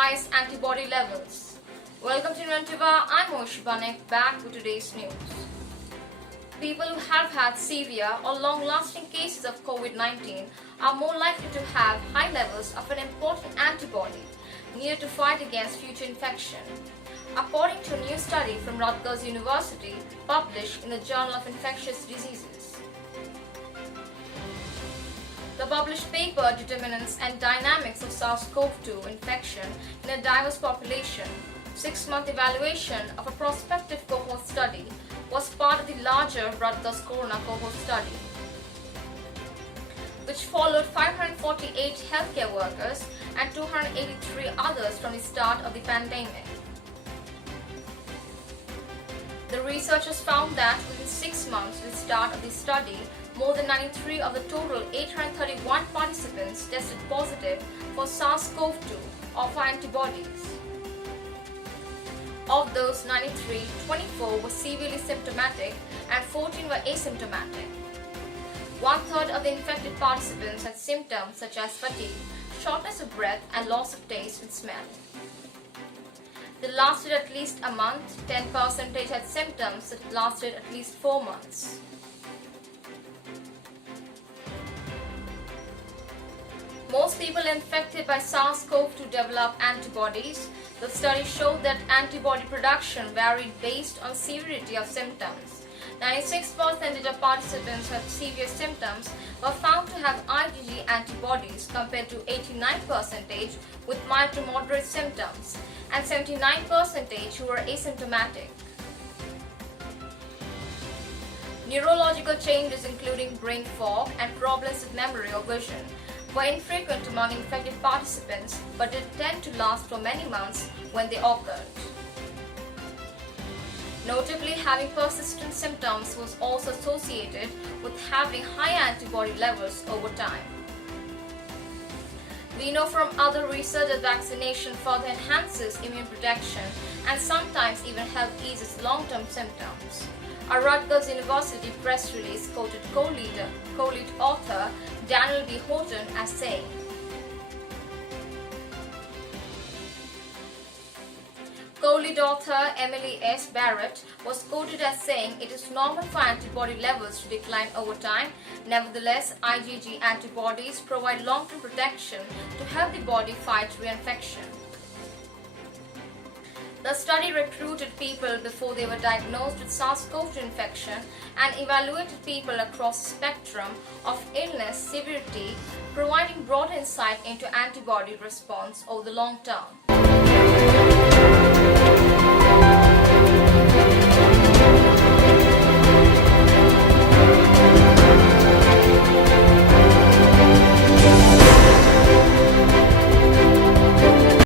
highest antibody levels. Welcome to Inventiva, I'm Oishi Banik, back with today's news. People who have had severe or long-lasting cases of COVID-19 are more likely to have high levels of an important antibody needed to fight against future infection, according to a new study from Rutgers University published in the Journal of Infectious Diseases. The published paper, Determinants and Dynamics of SARS-CoV-2 Infection in a Diverse Population, 6-month evaluation of a prospective cohort study, was part of the larger Rutgers Corona cohort study, which followed 548 healthcare workers and 283 others from the start of the pandemic. The researchers found that within 6 months of the start of the study, more than 93 of the total 831 participants tested positive for SARS-CoV-2 or for antibodies. Of those 93, 24 were severely symptomatic and 14 were asymptomatic. One-third of the infected participants had symptoms such as fatigue, shortness of breath, and loss of taste and smell. They lasted at least a month. 10% had symptoms that lasted at least 4 months. Most people infected by SARS-CoV-2 develop antibodies. The study showed that antibody production varied based on severity of symptoms. 96% of participants who had severe symptoms were found to have IgG antibodies compared to 89% with mild to moderate symptoms and 79% who were asymptomatic. Neurological changes including brain fog and problems with memory or vision were infrequent among infected participants but did tend to last for many months when they occurred. Notably, having persistent symptoms was also associated with having high antibody levels over time. We know from other research that vaccination further enhances immune protection and sometimes even helps ease long-term symptoms. A Rutgers University press release quoted co-lead author Daniel B. Horton as saying, co-lead author Emily S. Barrett was quoted as saying it is normal for antibody levels to decline over time. Nevertheless, IgG antibodies provide long-term protection to help the body fight reinfection. The study recruited people before they were diagnosed with SARS-CoV-2 infection and evaluated people across the spectrum of illness severity, providing broad insight into antibody response over the long term.